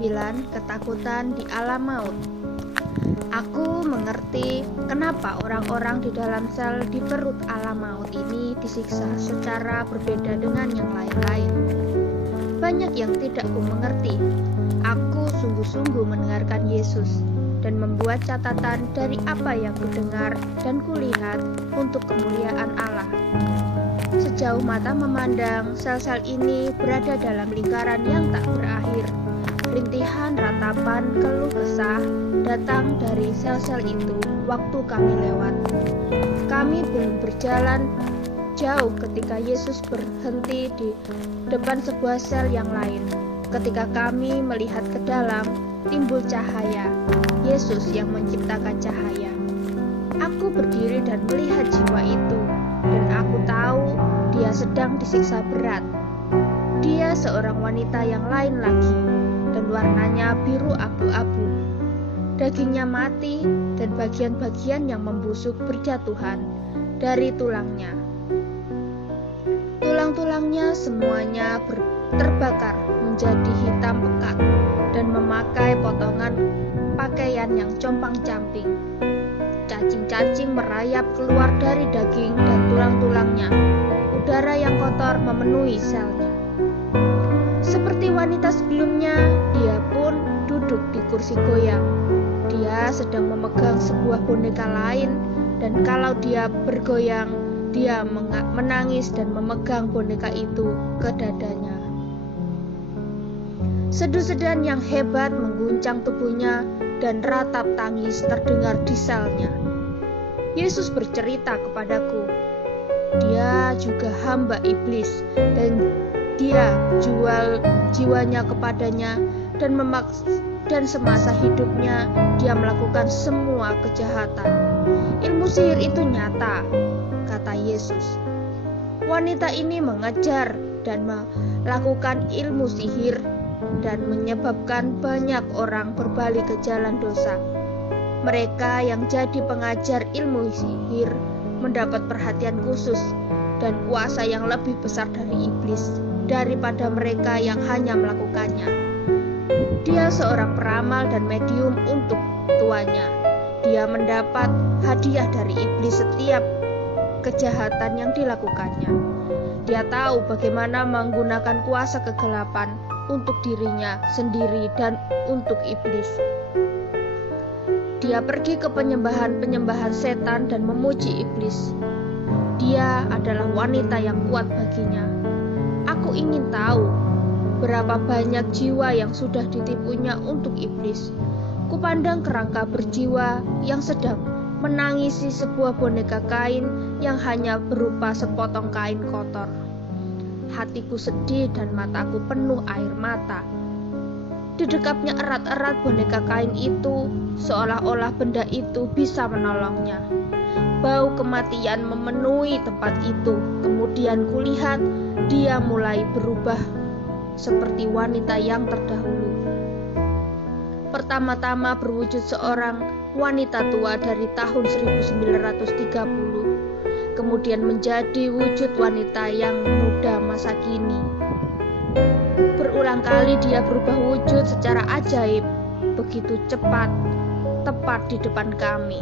9. Ketakutan di alam maut. Aku mengerti kenapa orang-orang di dalam sel di perut alam maut ini disiksa secara berbeda dengan yang lain-lain. Banyak yang tidak ku mengerti. Aku sungguh-sungguh mendengarkan Yesus dan membuat catatan dari apa yang kudengar dan kulihat untuk kemuliaan Allah. Sejauh mata memandang, sel-sel ini berada dalam lingkaran yang tak berakhir. Rintihan, ratapan, keluh kesah datang dari sel-sel itu waktu kami lewat. Kami belum berjalan jauh ketika Yesus berhenti di depan sebuah sel yang lain. Ketika kami melihat ke dalam, timbul cahaya. Yesus yang menciptakan cahaya. Aku berdiri dan melihat jiwa itu, dan aku tahu dia sedang disiksa berat. Dia seorang wanita yang lain lagi, dan warnanya biru abu-abu. Dagingnya mati, dan bagian-bagian yang membusuk berjatuhan dari tulangnya. Tulang-tulangnya semuanya terbakar menjadi hitam pekat dan memakai potongan pakaian yang compang-camping. Cacing-cacing merayap keluar dari daging dan tulang-tulangnya. Udara yang kotor memenuhi selnya. Seperti wanita sebelumnya, dia pun duduk di kursi goyang. Dia sedang memegang sebuah boneka lain, dan kalau dia bergoyang, dia menangis dan memegang boneka itu ke dadanya. Sedu-seduan yang hebat mengguncang tubuhnya dan ratap tangis terdengar di selnya. Yesus bercerita kepadaku, dia juga hamba iblis dan dia jual jiwanya kepadanya dan semasa hidupnya dia melakukan semua kejahatan. Ilmu sihir itu nyata, kata Yesus. Wanita ini mengejar dan melakukan ilmu sihir dan menyebabkan banyak orang berbalik ke jalan dosa. Mereka yang jadi pengajar ilmu sihir mendapat perhatian khusus dan kuasa yang lebih besar dari iblis daripada mereka yang hanya melakukannya. Dia seorang peramal dan medium untuk tuannya. Dia mendapat hadiah dari iblis setiap kejahatan yang dilakukannya. Dia tahu bagaimana menggunakan kuasa kegelapan untuk dirinya sendiri dan untuk iblis. Dia pergi ke penyembahan-penyembahan setan dan memuji iblis. Dia adalah wanita yang kuat baginya. Aku ingin tahu berapa banyak jiwa yang sudah ditipunya untuk iblis. Kupandang kerangka berjiwa yang sedang menangisi sebuah boneka kain yang hanya berupa sepotong kain kotor. Hatiku sedih dan mataku penuh air mata. Didekapnya erat-erat boneka kain itu, seolah-olah benda itu bisa menolongnya. Bau kematian memenuhi tempat itu. Kemudian kulihat dia mulai berubah seperti wanita yang terdahulu. Pertama-tama berwujud seorang wanita tua dari tahun 1930. Kemudian menjadi wujud wanita yang muda masa kini. Berulang kali dia berubah wujud secara ajaib, begitu cepat, tepat di depan kami.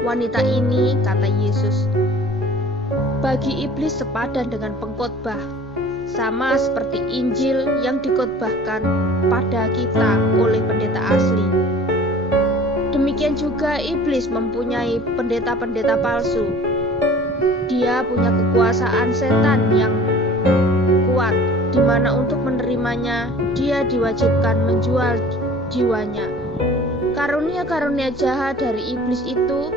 Wanita ini, kata Yesus, bagi iblis sepadan dengan pengkhotbah, sama seperti Injil yang dikhotbahkan pada kita oleh pendeta asli. Demikian juga iblis mempunyai pendeta-pendeta palsu. Dia punya kekuasaan setan yang kuat, di mana untuk menerimanya dia diwajibkan menjual jiwanya. Karunia-karunia jahat dari iblis itu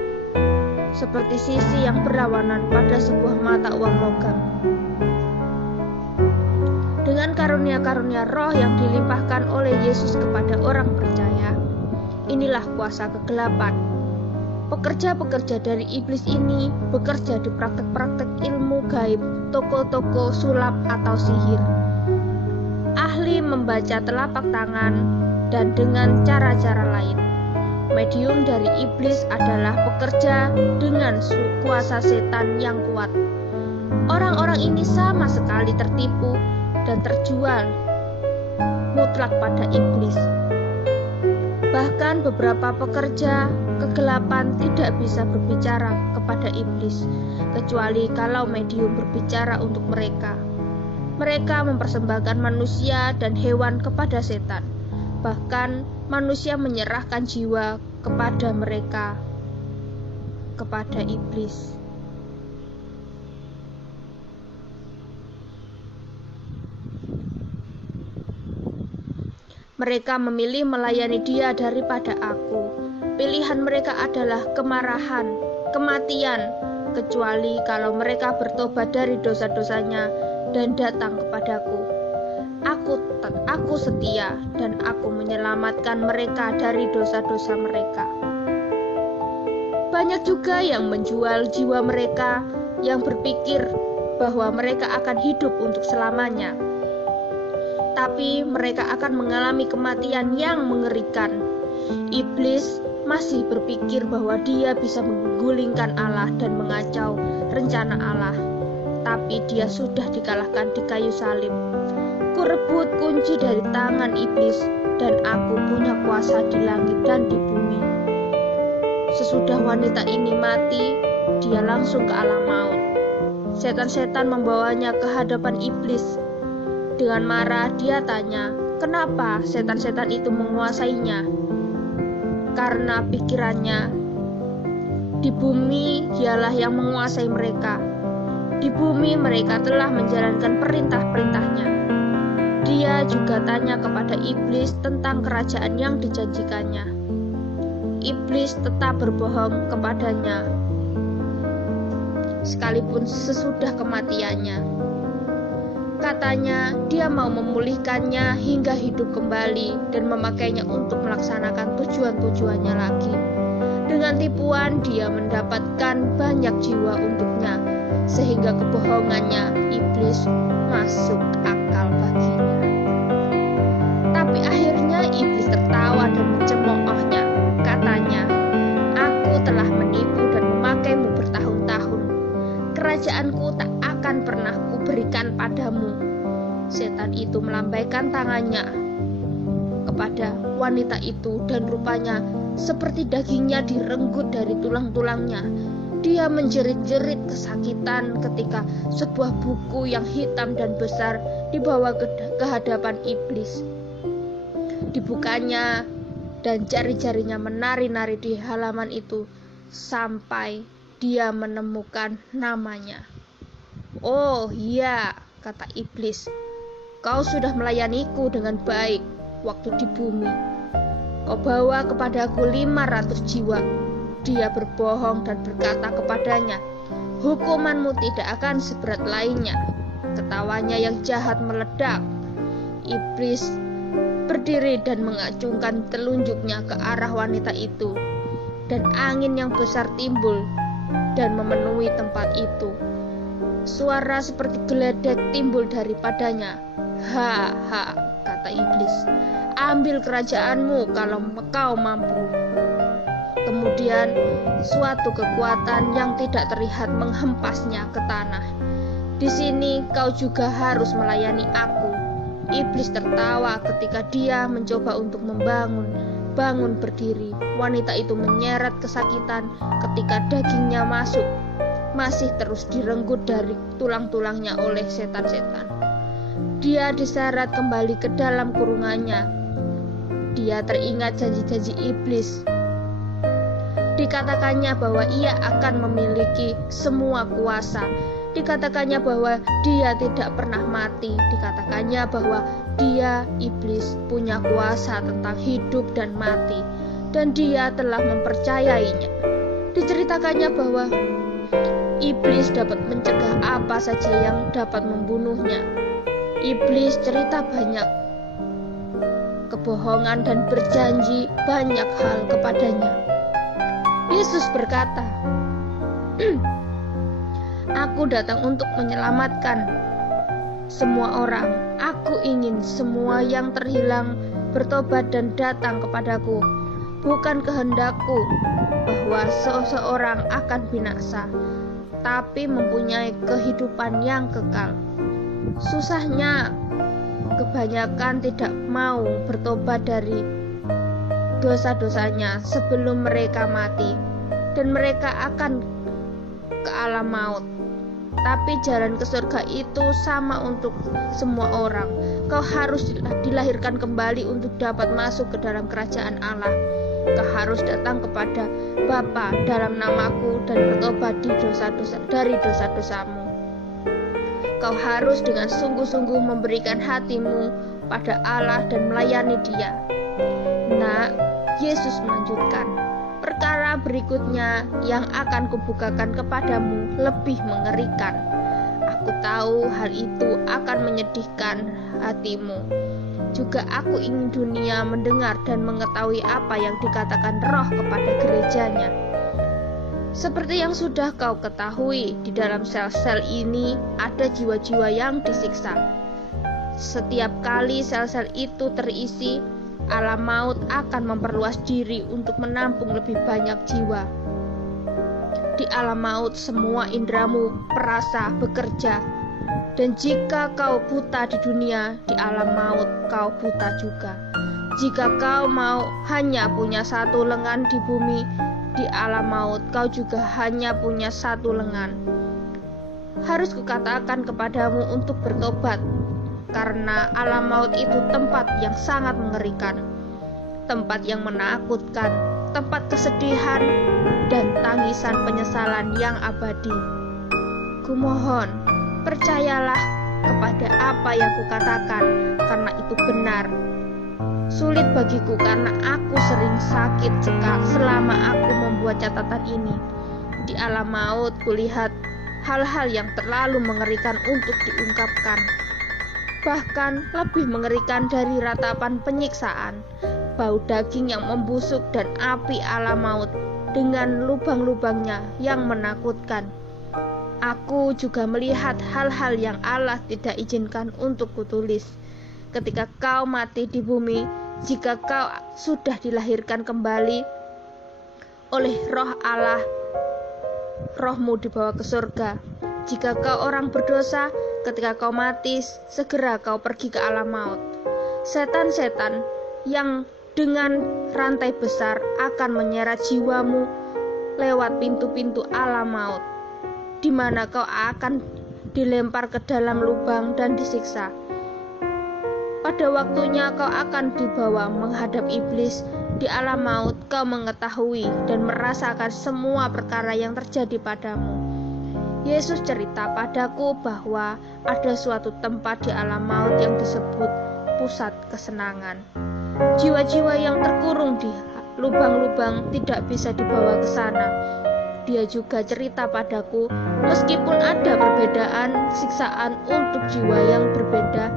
seperti sisi yang berlawanan pada sebuah mata uang logam. Dengan karunia-karunia roh yang dilimpahkan oleh Yesus kepada orang percaya, inilah kuasa kegelapan. Pekerja-pekerja dari iblis ini bekerja di praktek-praktek ilmu gaib, toko-toko sulap atau sihir. Ahli membaca telapak tangan dan dengan cara-cara lain. Medium dari iblis adalah bekerja dengan kuasa setan yang kuat. Orang-orang ini sama sekali tertipu dan terjual mutlak pada iblis. Bahkan beberapa pekerja kegelapan tidak bisa berbicara kepada iblis, kecuali kalau medium berbicara untuk mereka. Mereka mempersembahkan manusia dan hewan kepada setan. Bahkan manusia menyerahkan jiwa kepada mereka, kepada iblis. Mereka memilih melayani dia daripada aku. Pilihan mereka adalah kemarahan, kematian, kecuali kalau mereka bertobat dari dosa-dosanya dan datang kepadaku. Aku setia dan aku menyelamatkan mereka dari dosa-dosa mereka. Banyak juga yang menjual jiwa mereka, yang berpikir bahwa mereka akan hidup untuk selamanya. Tapi mereka akan mengalami kematian yang mengerikan. Iblis masih berpikir bahwa dia bisa menggulingkan Allah dan mengacau rencana Allah. Tapi dia sudah dikalahkan di kayu salib. Kurebut kunci dari tangan iblis, dan aku punya kuasa di langit dan di bumi. Sesudah wanita ini mati, dia langsung ke alam maut. Setan-setan membawanya ke hadapan iblis. Dengan marah dia tanya, kenapa setan-setan itu menguasainya? Karena pikirannya, di bumi dialah yang menguasai mereka. Di bumi mereka telah menjalankan perintah-perintahnya. Dia juga tanya kepada iblis tentang kerajaan yang dijanjikannya. Iblis tetap berbohong kepadanya, sekalipun sesudah kematiannya. Katanya dia mau memulihkannya hingga hidup kembali dan memakainya untuk melaksanakan tujuan-tujuannya lagi. Dengan tipuan dia mendapatkan banyak jiwa untuknya, sehingga kebohongannya iblis masuk akal baginya. Tapi akhirnya iblis tertawa dan mencemoohnya. Katanya, aku telah menipu dan memakaimu bertahun-tahun. Kerajaanku tak akan pernah kuberikan padamu. Setan itu melambaikan tangannya kepada wanita itu dan rupanya seperti dagingnya direnggut dari tulang-tulangnya. Dia menjerit-jerit kesakitan ketika sebuah buku yang hitam dan besar dibawa ke hadapan iblis. Dibukanya dan jari-jarinya menari-nari di halaman itu sampai dia menemukan namanya. Oh iya, kata iblis, kau sudah melayaniku dengan baik waktu di bumi. Kau bawa kepadaku 500 jiwa. Dia berbohong dan berkata kepadanya, hukumanmu tidak akan seberat lainnya. Ketawanya yang jahat meledak. Iblis berdiri dan mengacungkan telunjuknya ke arah wanita itu, dan angin yang besar timbul dan memenuhi tempat itu. Suara seperti geledek timbul daripadanya. Ha, kata iblis, ambil kerajaanmu kalau kau mampu. Kemudian suatu kekuatan yang tidak terlihat menghempasnya ke tanah. Di sini kau juga harus melayani aku. Iblis tertawa ketika dia mencoba untuk bangun berdiri. Wanita itu menyeret kesakitan ketika dagingnya masih terus direnggut dari tulang-tulangnya oleh setan-setan. Dia diseret kembali ke dalam kurungannya. Dia teringat janji-janji iblis. Dikatakannya bahwa ia akan memiliki semua kuasa. Dikatakannya bahwa dia tidak pernah mati. Dikatakannya bahwa dia, iblis, punya kuasa tentang hidup dan mati, dan dia telah mempercayainya. Diceritakannya bahwa iblis dapat mencegah apa saja yang dapat membunuhnya. Iblis cerita banyak kebohongan dan berjanji banyak hal kepadanya. Yesus berkata, Aku datang untuk menyelamatkan semua orang. Aku ingin semua yang terhilang bertobat dan datang kepadaku. Bukan kehendakku bahwa seseorang akan binasa, tapi mempunyai kehidupan yang kekal. Susahnya kebanyakan tidak mau bertobat dari dosa-dosanya sebelum mereka mati, dan mereka akan ke alam maut. Tapi jalan ke surga itu sama untuk semua orang. Kau harus dilahirkan kembali untuk dapat masuk ke dalam kerajaan Allah. Kau harus datang kepada Bapa dalam namaku dan bertobat dari dosa-dosamu. Kau harus dengan sungguh-sungguh memberikan hatimu pada Allah dan melayani Dia. Nak, Yesus melanjutkan, perkara berikutnya yang akan kubukakan kepadamu lebih mengerikan. Aku tahu hal itu akan menyedihkan hatimu. Juga aku ingin dunia mendengar dan mengetahui apa yang dikatakan Roh kepada gerejanya. Seperti yang sudah kau ketahui, di dalam sel-sel ini ada jiwa-jiwa yang disiksa. Setiap kali sel-sel itu terisi, alam maut akan memperluas diri untuk menampung lebih banyak jiwa. Di alam maut semua indramu perasa bekerja. Dan jika kau buta di dunia, di alam maut kau buta juga. Jika kau mau hanya punya satu lengan di bumi, di alam maut kau juga hanya punya satu lengan. Harus kukatakan kepadamu untuk bertobat, karena alam maut itu tempat yang sangat mengerikan, tempat yang menakutkan, tempat kesedihan dan tangisan penyesalan yang abadi. Kumohon, percayalah kepada apa yang kukatakan, karena itu benar. Sulit bagiku karena aku sering sakit selama aku membuat catatan ini. Di alam maut kulihat hal-hal yang terlalu mengerikan untuk diungkapkan. Bahkan lebih mengerikan dari ratapan penyiksaan, bau daging yang membusuk dan api alam maut dengan lubang-lubangnya yang menakutkan. Aku juga melihat hal-hal yang Allah tidak izinkan untuk kutulis. Ketika kau mati di bumi, jika kau sudah dilahirkan kembali oleh Roh Allah, rohmu dibawa ke surga. Jika kau orang berdosa, ketika kau mati, segera kau pergi ke alam maut. Setan-setan yang dengan rantai besar akan menyeret jiwamu lewat pintu-pintu alam maut, di mana kau akan dilempar ke dalam lubang dan disiksa. Pada waktunya kau akan dibawa menghadap iblis. Di alam maut kau mengetahui dan merasakan semua perkara yang terjadi padamu. Yesus cerita padaku bahwa ada suatu tempat di alam maut yang disebut pusat kesenangan. Jiwa-jiwa yang terkurung di lubang-lubang tidak bisa dibawa ke sana. Dia juga cerita padaku, meskipun ada perbedaan siksaan untuk jiwa yang berbeda,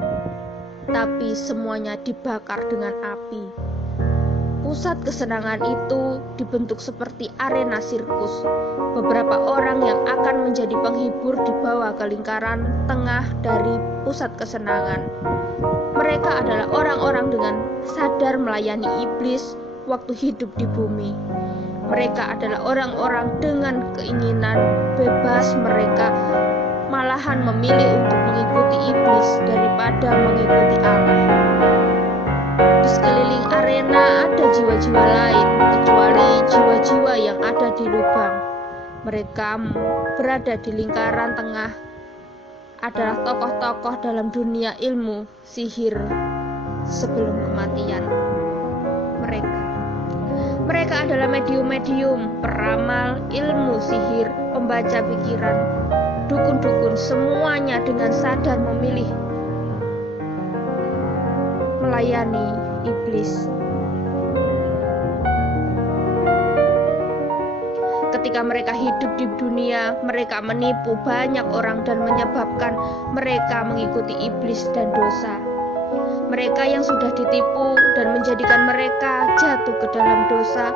tapi semuanya dibakar dengan api. Pusat kesenangan itu dibentuk seperti arena sirkus. Beberapa orang yang akan menjadi penghibur dibawa ke lingkaran tengah dari pusat kesenangan. Mereka adalah orang-orang dengan sadar melayani iblis waktu hidup di bumi. Mereka adalah orang-orang dengan keinginan bebas. Mereka malahan memilih untuk mengikuti iblis daripada mengikuti Allah. Di sekeliling arena ada jiwa-jiwa lain, kecuali jiwa-jiwa yang ada di lubang. Mereka berada di lingkaran tengah, adalah tokoh-tokoh dalam dunia ilmu sihir sebelum kematian. Mereka adalah medium-medium, peramal, ilmu sihir, pembaca pikiran, dukun-dukun, semuanya dengan sadar memilih melayani iblis. Ketika mereka hidup di dunia, mereka menipu banyak orang dan menyebabkan mereka mengikuti iblis dan dosa. Mereka yang sudah ditipu dan menjadikan mereka jatuh ke dalam dosa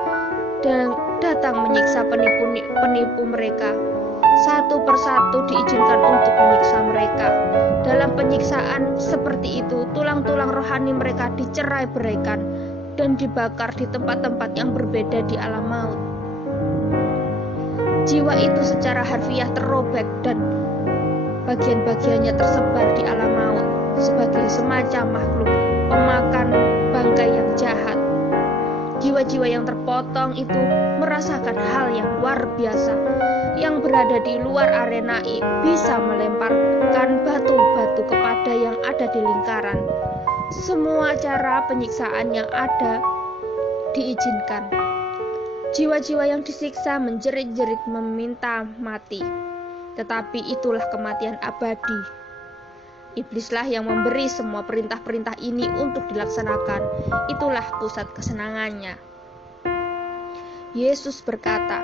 dan datang menyiksa penipu mereka. Satu persatu diizinkan untuk menyiksa mereka. Dalam penyiksaan seperti itu, tulang-tulang rohani mereka dicerai-beraikan dan dibakar di tempat-tempat yang berbeda di alam maut. Jiwa itu secara harfiah terrobek dan bagian-bagiannya tersebar di alam maut. sebagai semacam makhluk pemakan bangkai yang jahat. Jiwa-jiwa yang terpotong itu merasakan hal yang luar biasa. Yang berada di luar arena bisa melemparkan batu-batu kepada yang ada di lingkaran. Semua cara penyiksaan yang ada diizinkan. Jiwa-jiwa yang disiksa menjerit-jerit meminta mati. Tetapi itulah kematian abadi. Iblislah yang memberi semua perintah-perintah ini untuk dilaksanakan. Itulah pusat kesenangannya. Yesus berkata,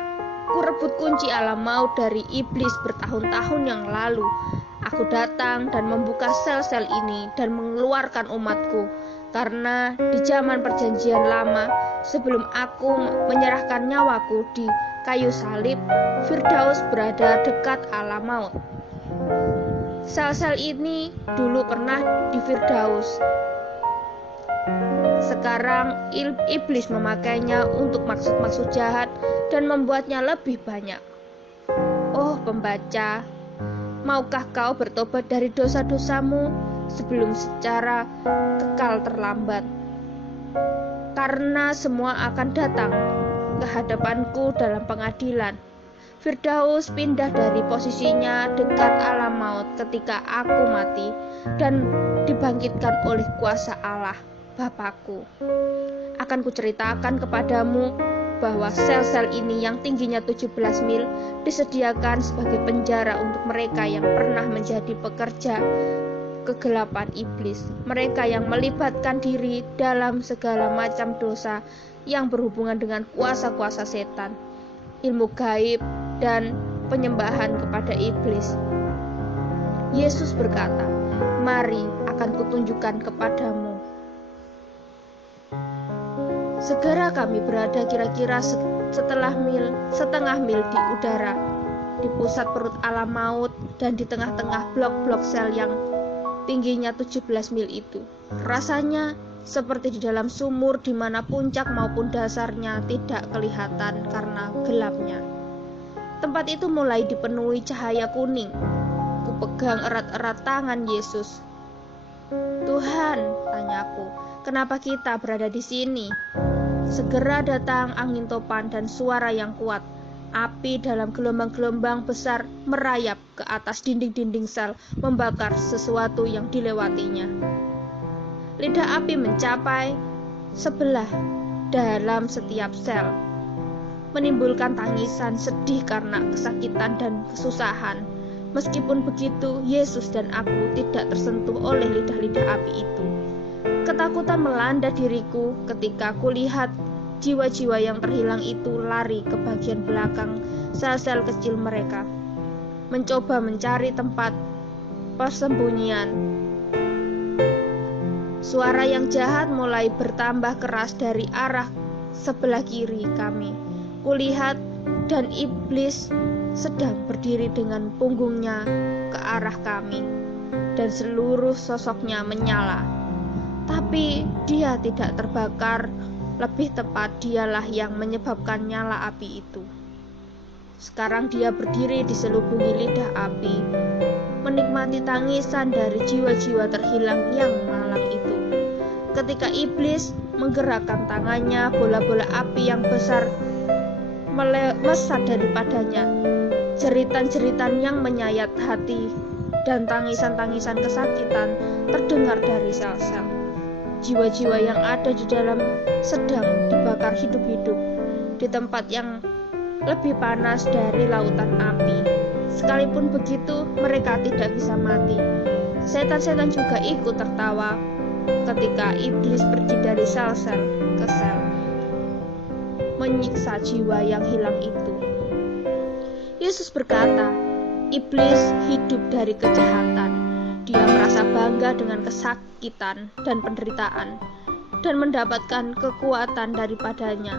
"Ku rebut kunci alam maut dari iblis bertahun-tahun yang lalu. Aku datang dan membuka sel-sel ini dan mengeluarkan umatku. Karena di zaman perjanjian lama, sebelum aku menyerahkan nyawaku di kayu salib, Firdaus berada dekat alam maut." Sel-sel ini dulu pernah di Firdaus. Sekarang iblis memakainya untuk maksud-maksud jahat dan membuatnya lebih banyak. Oh pembaca, maukah kau bertobat dari dosa-dosamu sebelum secara kekal terlambat? Karena semua akan datang ke hadapanku dalam pengadilan. Firdaus pindah dari posisinya dekat alam maut ketika aku mati dan dibangkitkan oleh kuasa Allah, Bapakku. Akan kuceritakan kepadamu bahwa sel-sel ini yang tingginya 17 mil disediakan sebagai penjara untuk mereka yang pernah menjadi pekerja kegelapan iblis, mereka yang melibatkan diri dalam segala macam dosa yang berhubungan dengan kuasa-kuasa setan, ilmu gaib, dan penyembahan kepada iblis. Yesus berkata, "Mari akan kutunjukkan kepadamu." Segera kami berada kira-kira setengah mil di udara, di pusat perut alam maut dan di tengah-tengah blok-blok sel yang tingginya 17 mil itu. Rasanya seperti di dalam sumur di mana puncak maupun dasarnya tidak kelihatan karena gelapnya. Tempat itu mulai dipenuhi cahaya kuning. Kupegang erat-erat tangan Yesus. "Tuhan," tanyaku, "kenapa kita berada di sini?" Segera datang angin topan dan suara yang kuat. Api dalam gelombang-gelombang besar merayap ke atas dinding-dinding sel, membakar sesuatu yang dilewatinya. Lidah api mencapai sebelah dalam setiap sel, menimbulkan tangisan sedih karena kesakitan dan kesusahan. Meskipun begitu, Yesus dan aku tidak tersentuh oleh lidah-lidah api itu. Ketakutan melanda diriku ketika kulihat jiwa-jiwa yang terhilang itu lari ke bagian belakang sel-sel kecil mereka, mencoba mencari tempat persembunyian. Suara yang jahat mulai bertambah keras dari arah sebelah kiri kami. Kulihat dan iblis sedang berdiri dengan punggungnya ke arah kami dan seluruh sosoknya menyala. Tapi dia tidak terbakar, lebih tepat dialah yang menyebabkan nyala api itu. Sekarang dia berdiri di selubungi lidah api, menikmati tangisan dari jiwa-jiwa terhilang yang malang itu. Ketika iblis menggerakkan tangannya, bola-bola api yang besar melesat daripadanya. Jeritan-jeritan yang menyayat hati dan tangisan-tangisan kesakitan terdengar dari sel-sel. Jiwa-jiwa yang ada di dalam sedang dibakar hidup-hidup di tempat yang lebih panas dari lautan api. Sekalipun begitu, mereka tidak bisa mati. Setan-setan juga ikut tertawa ketika iblis pergi dari sel-sel ke sel, menyiksa jiwa yang hilang itu. Yesus berkata, iblis hidup dari kejahatan. Dia merasa bangga dengan kesakitan dan penderitaan dan mendapatkan kekuatan daripadanya.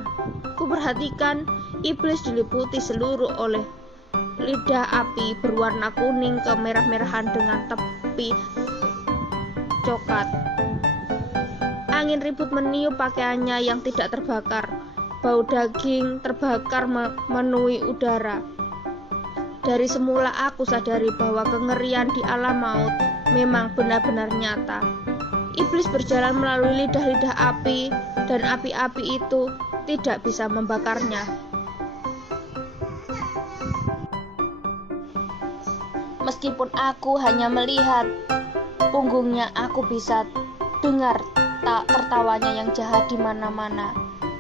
Kuperhatikan iblis diliputi seluruh oleh lidah api berwarna kuning kemerah-merahan dengan tepi coklat. Angin ribut meniup pakaiannya yang tidak terbakar. Bau daging terbakar memenuhi udara. Dari semula aku sadari bahwa kengerian di alam maut memang benar-benar nyata. Iblis berjalan melalui lidah-lidah api, dan api-api itu tidak bisa membakarnya. Meskipun aku hanya melihat punggungnya, aku bisa dengar tertawanya yang jahat di mana-mana.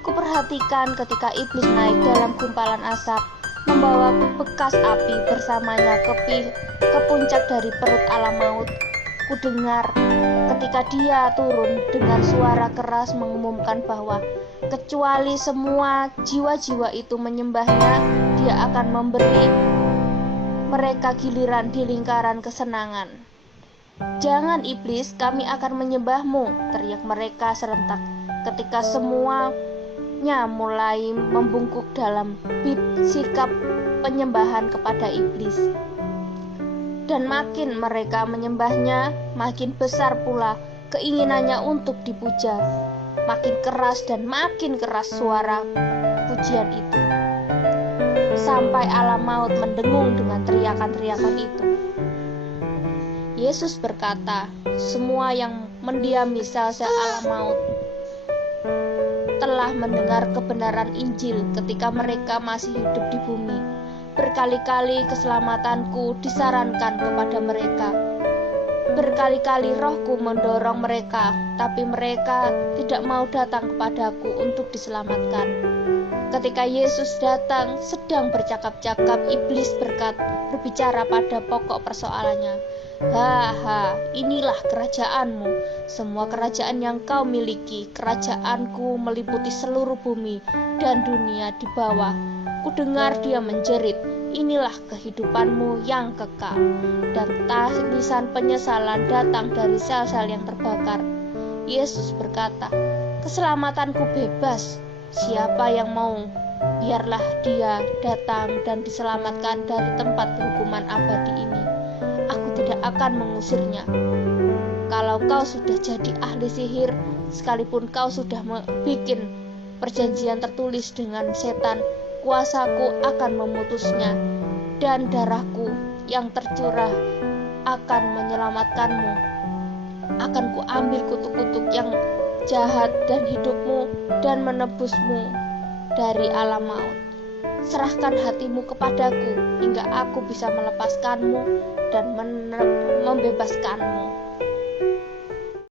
Kuperhatikan ketika iblis naik dalam gumpalan asap, membawa bekas api bersamanya ke puncak dari perut alam maut. Ku dengar ketika dia turun dengan suara keras mengumumkan bahwa kecuali semua jiwa-jiwa itu menyembahnya, dia akan memberi mereka giliran di lingkaran kesenangan. "Jangan iblis, kami akan menyembahmu," teriak mereka serentak ketika semuanya mulai membungkuk dalam sikap penyembahan kepada iblis. Dan makin mereka menyembahnya, makin besar pula keinginannya untuk dipuja. Makin keras dan makin keras suara pujian itu, sampai alam maut mendengung dengan teriakan-teriakan itu. Yesus berkata, "Semua yang mendiami sel-sel alam maut telah mendengar kebenaran Injil ketika mereka masih hidup di bumi. Berkali-kali keselamatanku disarankan kepada mereka. Berkali-kali rohku mendorong mereka, tapi mereka tidak mau datang kepadaku untuk diselamatkan." Ketika Yesus datang sedang bercakap-cakap, iblis berbicara pada pokok persoalannya. Inilah kerajaanmu, semua kerajaan yang kau miliki. Kerajaanku meliputi seluruh bumi dan dunia di bawah. Kudengar dia menjerit, inilah kehidupanmu yang kekal. Dan tangisan penyesalan datang dari sel-sel yang terbakar. Yesus berkata, keselamatanku bebas. Siapa yang mau, biarlah dia datang dan diselamatkan dari tempat hukuman abadi ini. Aku tidak akan mengusirnya. Kalau kau sudah jadi ahli sihir, sekalipun kau sudah membuat perjanjian tertulis dengan setan, kuasaku akan memutusnya, dan darahku yang tercurah akan menyelamatkanmu. Akan kuambil kutuk-kutuk yang jahat dan hidupmu dan menebusmu dari alam maut. Serahkan hatimu kepadaku hingga aku bisa melepaskanmu dan membebaskanmu.